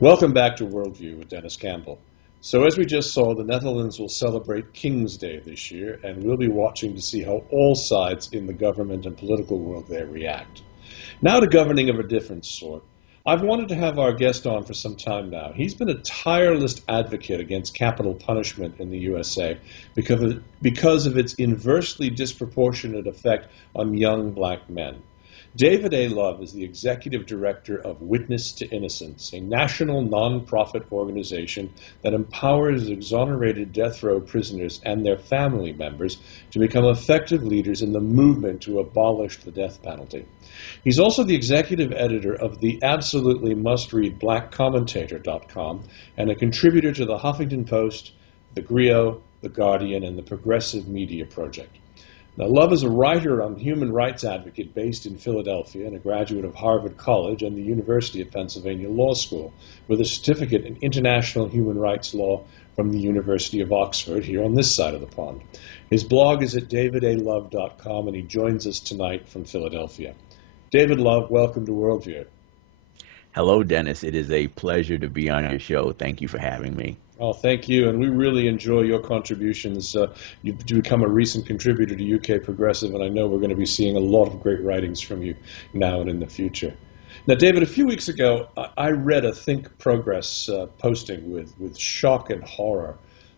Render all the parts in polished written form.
Welcome back to Worldview with Denis Campbell. So, as we just saw, the Netherlands will celebrate King's Day this year, and we'll be watching to see how all sides in the government and political world there react. Now to governing of a different sort. I've wanted to have our guest on for some time now. He's been a tireless advocate against capital punishment in the USA because of its inversely disproportionate effect on young black men. David A. Love is the executive director of Witness to Innocence, a national nonprofit organization that empowers exonerated death row prisoners and their family members to become effective leaders in the movement to abolish the death penalty. He's also the executive editor of the absolutely must-read blackcommentator.com and a contributor to the Huffington Post, the Grio, the Guardian, and the Progressive Media Project. Now, Love is a writer and human rights advocate based in Philadelphia and a graduate of Harvard College and the University of Pennsylvania Law School with a certificate in international human rights law from the University of Oxford here on this side of the pond. His blog is at davidalove.com and he joins us tonight from Philadelphia. David Love, welcome to Worldview. Hello, Dennis. It is a pleasure to be on your show. Thank you for having me. Oh, thank you, and we really enjoy your contributions. You've become a recent contributor to UK Progressive, and I know we're going to be seeing a lot of great writings from you now and in the future. Now, David, a few weeks ago, I read a Think Progress posting with shock and horror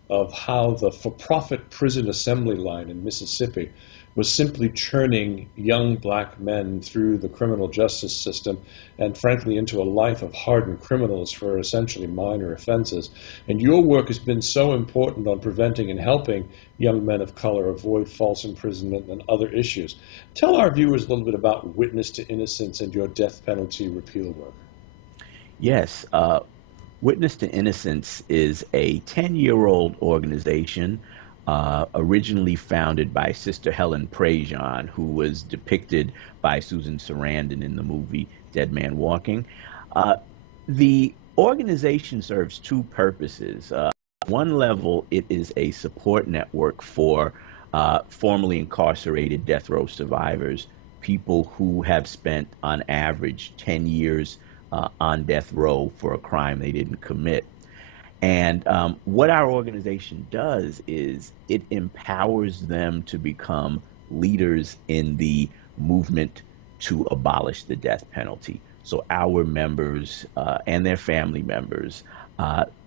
of how the for-profit prison assembly line in Mississippi was simply churning young black men through the criminal justice system and frankly into a life of hardened criminals for essentially minor offenses. And your work has been so important on preventing and helping young men of color avoid false imprisonment and other issues. Tell our viewers a little bit about Witness to Innocence and your death penalty repeal work. Yes, Witness to Innocence is a 10-year-old organization originally founded by Sister Helen Prejean, who was depicted by Susan Sarandon in the movie Dead Man Walking. The organization serves two purposes. One level, it is a support network for formerly incarcerated death row survivors, people who have spent on average 10 years on death row for a crime they didn't commit. And what our organization does is it empowers them to become leaders in the movement to abolish the death penalty. So our members and their family members,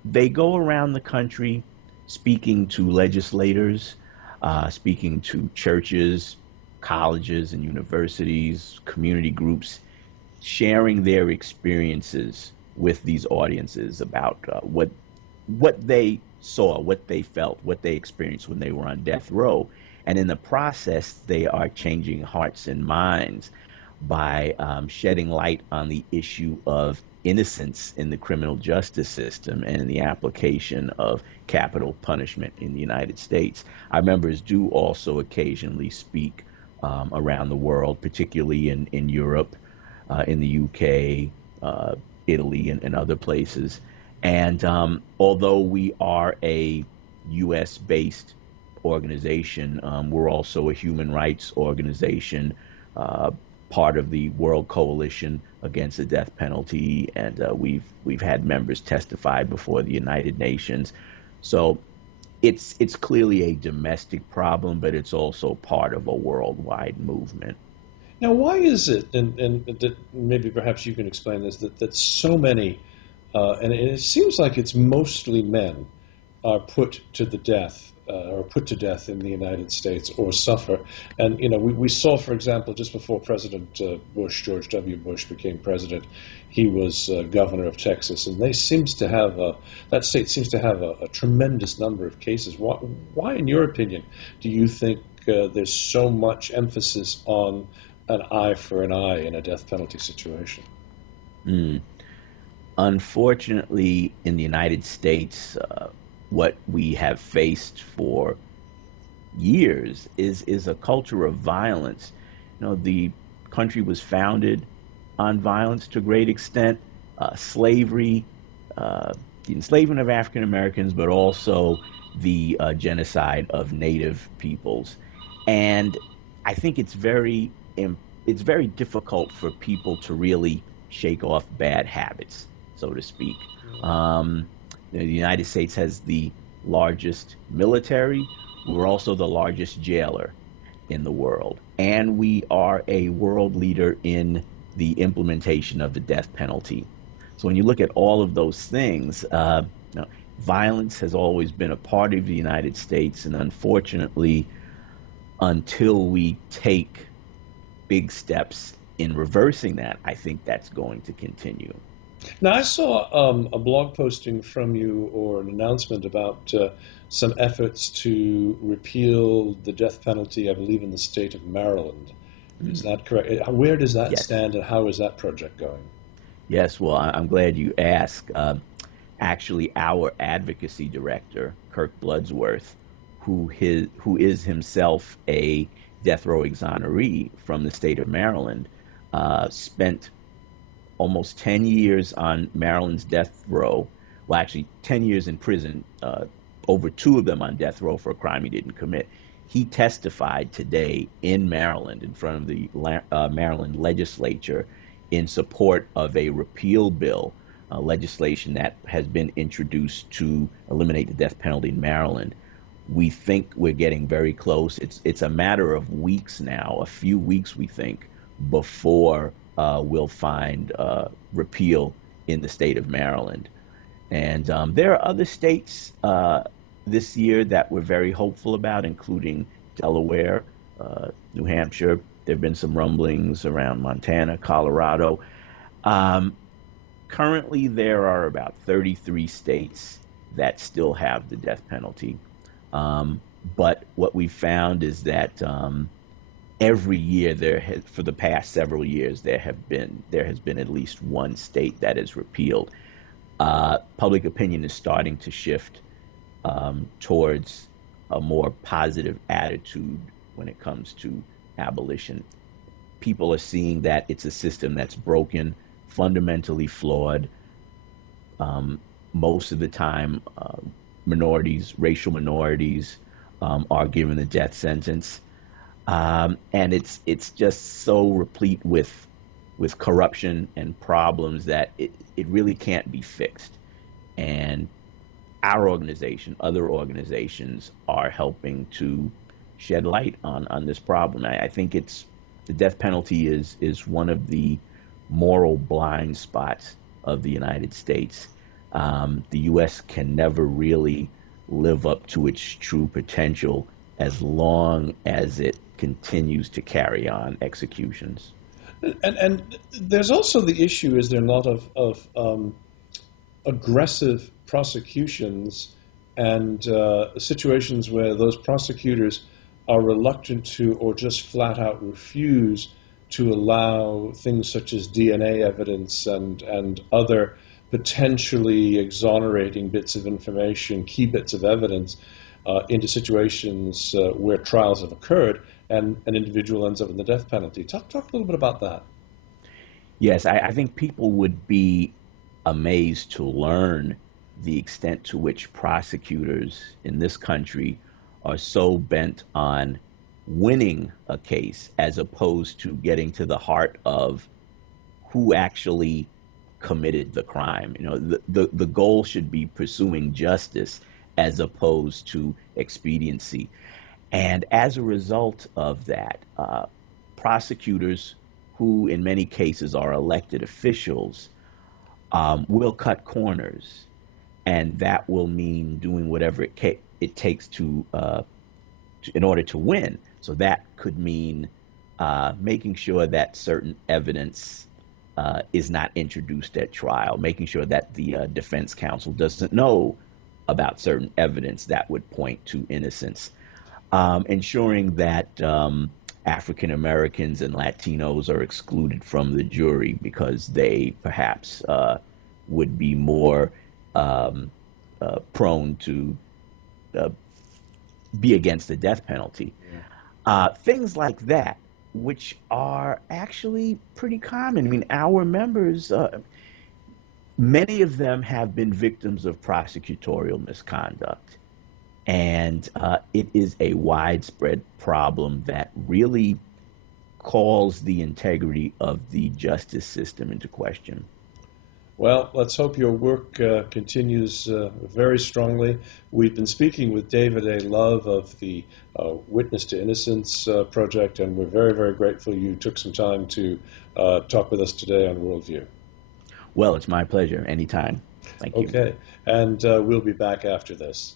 they go around the country speaking to legislators, speaking to churches, colleges and universities, community groups, sharing their experiences with these audiences about what they saw, what they felt, what they experienced when they were on death row. And in the process, they are changing hearts and minds by shedding light on the issue of innocence in the criminal justice system and in the application of capital punishment in the United States. Our members do also occasionally speak around the world, particularly in Europe, in the UK, Italy, and other places. And although we are a US based organization, we're also a human rights organization, part of the World Coalition Against the Death Penalty, and we've had members testify before the United Nations. So it's clearly a domestic problem, but it's also part of a worldwide movement. Now, why is it, and that maybe perhaps you can explain this, that so many, and it seems like it's mostly men, are put to the death or put to death in the United States or suffer. And, you know, we saw, for example, just before President Bush, George W. Bush became president, he was governor of Texas, and that state seems to have a tremendous number of cases. Why, in your opinion, do you think there's so much emphasis on an eye for an eye in a death penalty situation? Mm. Unfortunately, in the United States, what we have faced for years is a culture of violence. You know, the country was founded on violence to a great extent, slavery, the enslavement of African Americans, but also the genocide of Native peoples. And I think it's very difficult for people to really shake off bad habits. so to speak. Mm. The United States has the largest military. We're also the largest jailer in the world. And we are a world leader in the implementation of the death penalty. So when you look at all of those things, you know, violence has always been a part of the United States. And unfortunately, until we take big steps in reversing that, I think that's going to continue. Now, I saw a blog posting from you or an announcement about some efforts to repeal the death penalty, I believe, in the state of Maryland. Is Mm, that correct? Where does that yes. stand, and how is that project going? Yes. Well, I'm glad you asked. Actually, our advocacy director, Kirk Bloodsworth, who is himself a death row exoneree from the state of Maryland, spent almost 10 years on Maryland's death row. Well, actually, 10 years in prison, over two of them on death row for a crime he didn't commit. He testified today in Maryland in front of the Maryland legislature in support of a repeal bill, legislation that has been introduced to eliminate the death penalty in Maryland. We think we're getting very close. It's a matter of weeks now, a few weeks, we think, before we'll find repeal in the state of Maryland. And there are other states this year that we're very hopeful about, including Delaware, New Hampshire. There have been some rumblings around Montana, Colorado. Um, Currently, there are about 33 states that still have the death penalty. But what we found is that every year for the past several years there has been at least one state that is repealed. Public opinion is starting to shift towards a more positive attitude when it comes to abolition. People are seeing that it's a system that's broken, fundamentally flawed. Most of the time, minorities, racial minorities, are given the death sentence, and it's just so replete with corruption and problems that it really can't be fixed. And our organization, other organizations, are helping to shed light on this problem. I think it's the death penalty is one of the moral blind spots of the United States. The U.S. can never really live up to its true potential as long as it continues to carry on executions. And there's also the issue, is there not, of aggressive prosecutions and situations where those prosecutors are reluctant to or just flat out refuse to allow things such as DNA evidence and other potentially exonerating bits of information, key bits of evidence, into situations where trials have occurred and an individual ends up in the death penalty. Talk a little bit about that. Yes, I think people would be amazed to learn the extent to which prosecutors in this country are so bent on winning a case as opposed to getting to the heart of who actually committed the crime. You know, the goal should be pursuing justice as opposed to expediency. And as a result of that, prosecutors, who in many cases are elected officials, will cut corners, and that will mean doing whatever it takes in order to win. So that could mean making sure that certain evidence is not introduced at trial, making sure that the defense counsel doesn't know about certain evidence that would point to innocence, ensuring that African Americans and Latinos are excluded from the jury because they perhaps would be more prone to uh, be against the death penalty. Yeah. Things like that, which are actually pretty common. I mean, our members, many of them have been victims of prosecutorial misconduct. And it is a widespread problem that really calls the integrity of the justice system into question. Well, let's hope your work continues very strongly. We've been speaking with David A. Love of the Witness to Innocence project, and we're very, very grateful you took some time to talk with us today on Worldview. Well, it's my pleasure. Anytime. Thank you. Okay, and we'll be back after this.